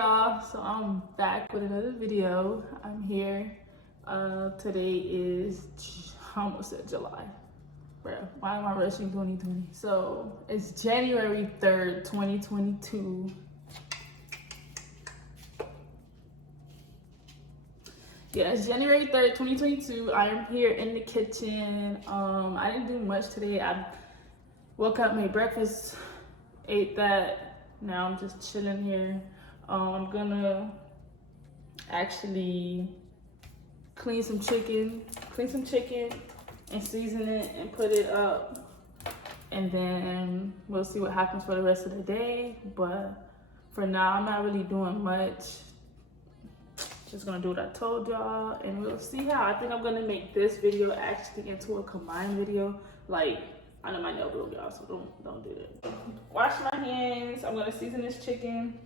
y'all, so I'm back with another video. I'm here. Today is, I almost said July. Bro, why am I rushing 2020? So it's January 3rd, 2022. Yeah, it's January 3rd, 2022. I am here in the kitchen. I didn't do much today. I woke up, made breakfast, ate that. Now I'm just chilling here. I'm gonna actually clean some chicken and season it and put it up. And then we'll see what happens for the rest of the day. But for now, I'm not really doing much. Just gonna do what I told y'all and we'll see how. I think I'm gonna make this video actually into a combined video. Like, I know my nail broke, y'all, so don't do that. Wash my hands. I'm gonna season this chicken.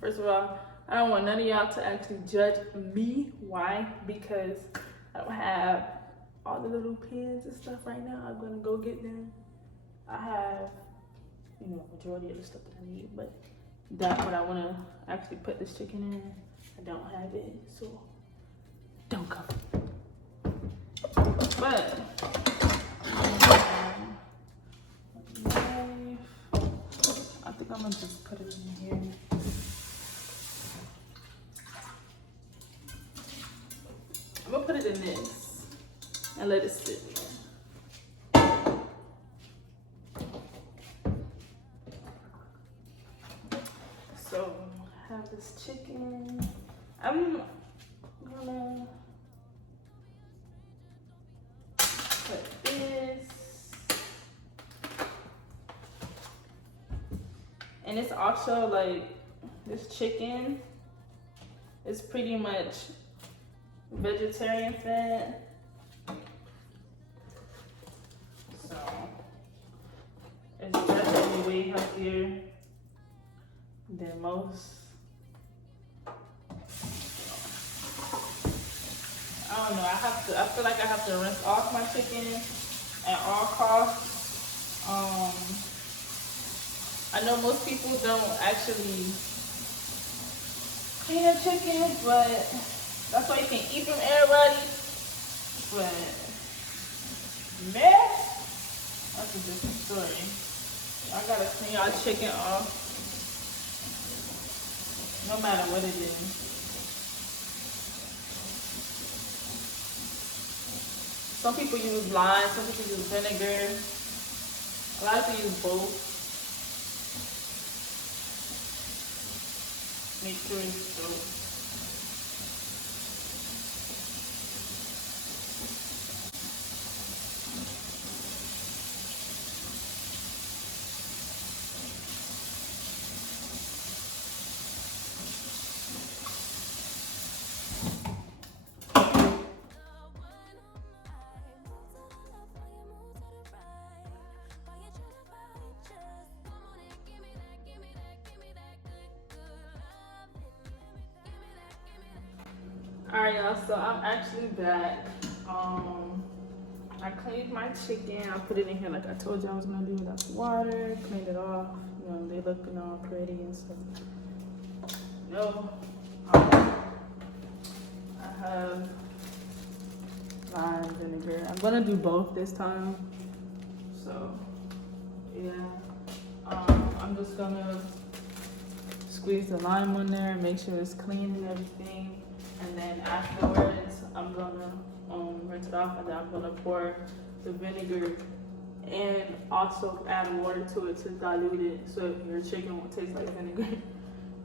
First of all, I don't want none of y'all to actually judge me. Why? Because I don't have all the little pins and stuff right now. I'm gonna go get them. I have, majority of the stuff that I need, but that's what I wanna actually put this chicken in. I don't have it, so don't go. But I think I'm gonna just put it in here. I'm gonna put it in this and let it sit there. So I have this chicken. I'm gonna put this. And it's also like, this chicken is pretty much vegetarian fed. So it's definitely way healthier than most. I don't know, I feel like I have to rinse off my chicken at all costs. I know most people don't actually clean their chicken, but that's why you can eat from everybody. But man, that's a different story. I gotta clean y'all chicken off, no matter what it is. Some people use lime, some people use vinegar. A lot of people use both. Make sure it's soaked. Alright y'all, so I'm actually back. I cleaned my chicken. I put it in here like I told you I was gonna do, without the water, cleaned it off. They looking all pretty and stuff. I have lime vinegar. I'm gonna do both this time. So yeah. I'm just gonna squeeze the lime on there and make sure it's clean and everything. And then afterwards, I'm gonna rinse it off, and then I'm gonna pour the vinegar and also add water to it to dilute it so your chicken will taste like vinegar.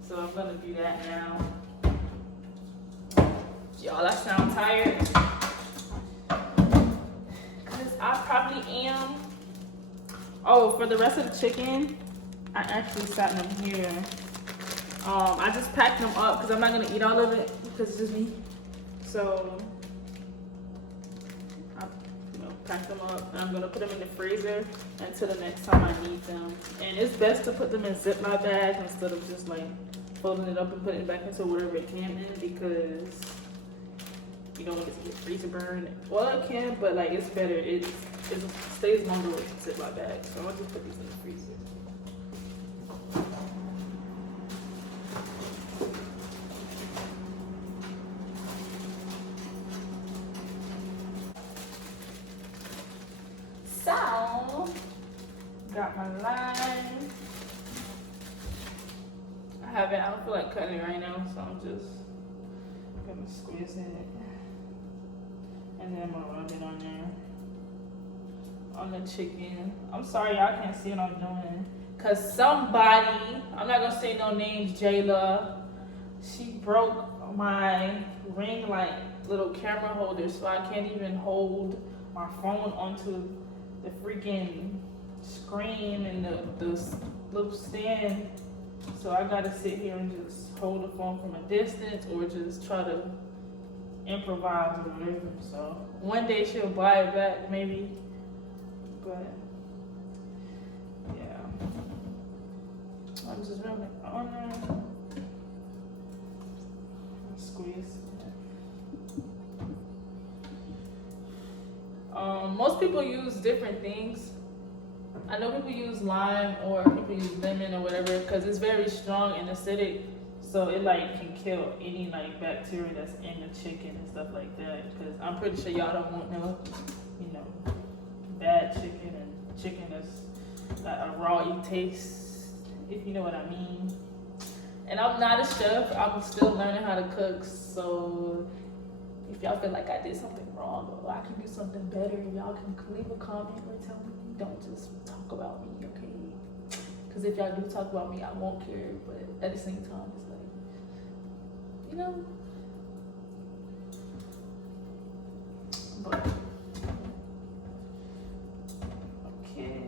So I'm gonna do that now. Y'all, I sound tired. Cause I probably am. Oh, for the rest of the chicken, I actually sat them here. I just packed them up because I'm not gonna eat all of it because it's just me. So I pack them up and I'm gonna put them in the freezer until the next time I need them. And it's best to put them in Ziploc bags instead of just like folding it up and putting it back into wherever it came in, because you don't want it to get freezer burned. Well, it can, but like it's better. It stays longer with Ziploc bags. So I'm gonna just put these in the freezer. got my lime. I don't feel like cutting it right now, so I'm just gonna squeeze it. And then I'm gonna rub it on there. On the chicken. I'm sorry y'all can't see what I'm doing. Cause somebody, I'm not gonna say no names, Jayla, she broke my ring light little camera holder, so I can't even hold my phone onto the freaking screen and the little stand. So I gotta sit here and just hold the phone from a distance or just try to improvise or whatever. So one day she'll buy it back maybe, but yeah. I'm just rubbing it on there. Squeeze. Most people use different things. I know people use lime or people use lemon or whatever because it's very strong and acidic, so it like can kill any like bacteria that's in the chicken and stuff like that. Because I'm pretty sure y'all don't want no, you know, bad chicken and chicken that's got a raw taste, if you know what I mean. And I'm not a chef. I'm still learning how to cook, so if y'all feel like I did something wrong or I can do something better, y'all can leave a comment or tell me. Don't just talk about me, okay? Because if y'all do talk about me, I won't care. But at the same time, it's like, you know. But okay.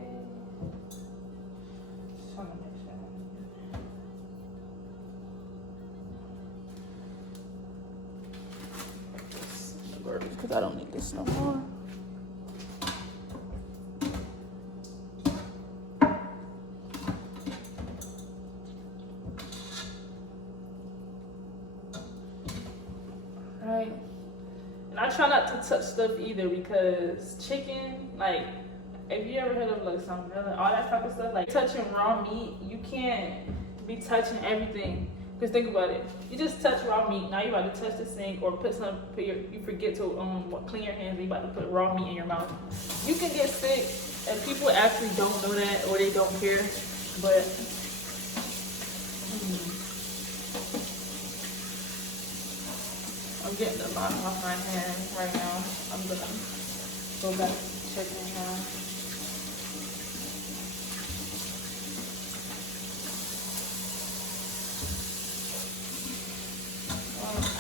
Just trying to make sure. Because I don't need this no more. Right, and I try not to touch stuff either because chicken, like, if you ever heard of like salmonella, all that type of stuff, like touching raw meat, you can't be touching everything. Because think about it, you just touch raw meat, now you about to touch the sink or put some, you forget to clean your hands, and you about to put raw meat in your mouth. You can get sick, and people actually don't know that or they don't care, but I'm getting the lime off my hand right now. I'm gonna go back to the chicken now.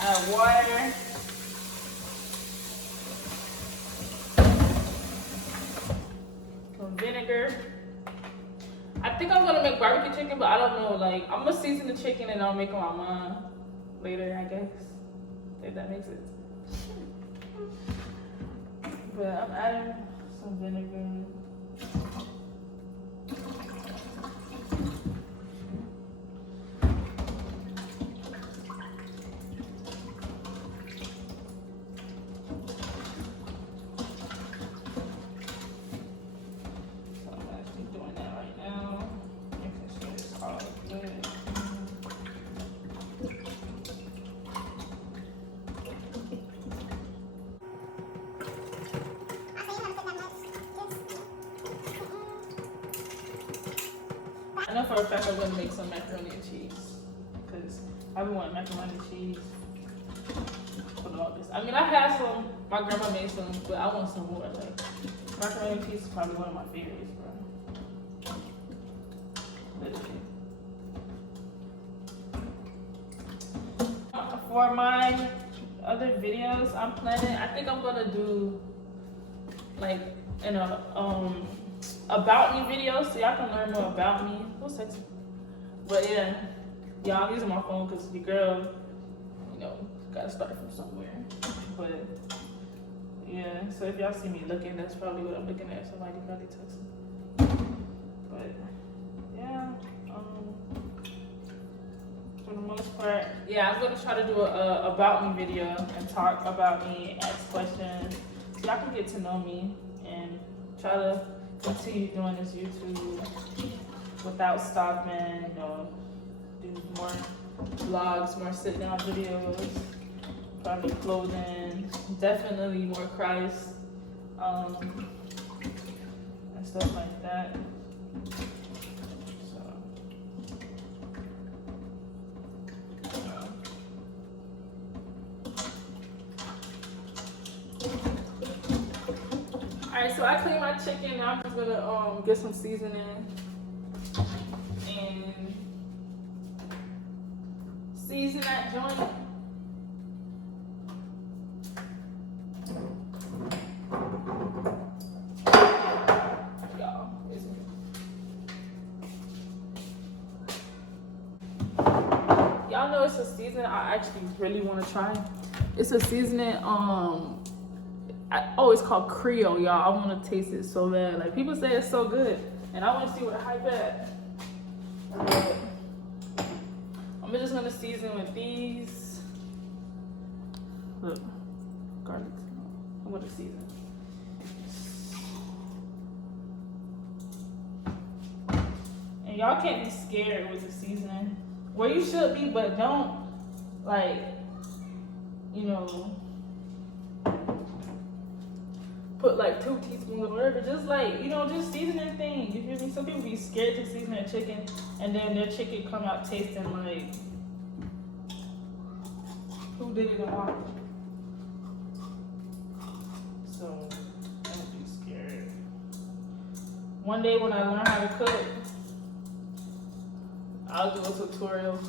Add water. Some vinegar. I think I'm gonna make barbecue chicken, but I don't know. Like, I'm gonna season the chicken and I'll make it my mom later, I guess. If that makes sense. But I'm adding some vinegar. So I'm actually doing that right now. Making sure it's all good. I know for a fact I'm gonna make some macaroni and cheese because I've been wanting macaroni and cheese for the longest. I mean, I had some, my grandma made some, but I want some more. Like, macaroni and cheese is probably one of my favorites, bro. Literally. For my other videos, I'm planning, I think I'm gonna do like in a about me video so y'all can learn more about me. Who's sexy? But yeah, I'm using my phone because your girl, you know, gotta start from somewhere. But yeah, so if y'all see me looking, that's probably what I'm looking at. Somebody probably texting. But yeah, for the most part, yeah, I'm gonna try to do a about me video and talk about me, ask questions, so y'all can get to know me and try to continue doing this YouTube without stopping, you know, do more vlogs, more sit down videos, probably clothing, definitely more Christ, and stuff like that. Alright, so I cleaned my chicken. Now I'm just gonna get some seasoning and season that joint. Y'all know it's a seasoning I actually really want to try. It's a seasoning, it's called Creole, y'all. I want to taste it so bad. Like, people say it's so good, and I want to see what the hype at. But I'm just gonna season with these. Look, garlic. I'm gonna season. And y'all can't be scared with the seasoning. Well, you should be, but don't, like, you know, put like 2 teaspoons or whatever. Just like, you know, just seasoning things. You feel me? Some people be scared to season their chicken, and then their chicken come out tasting like, who did it and why? So, don't be scared. One day when I learn how to cook, I'll do a tutorial.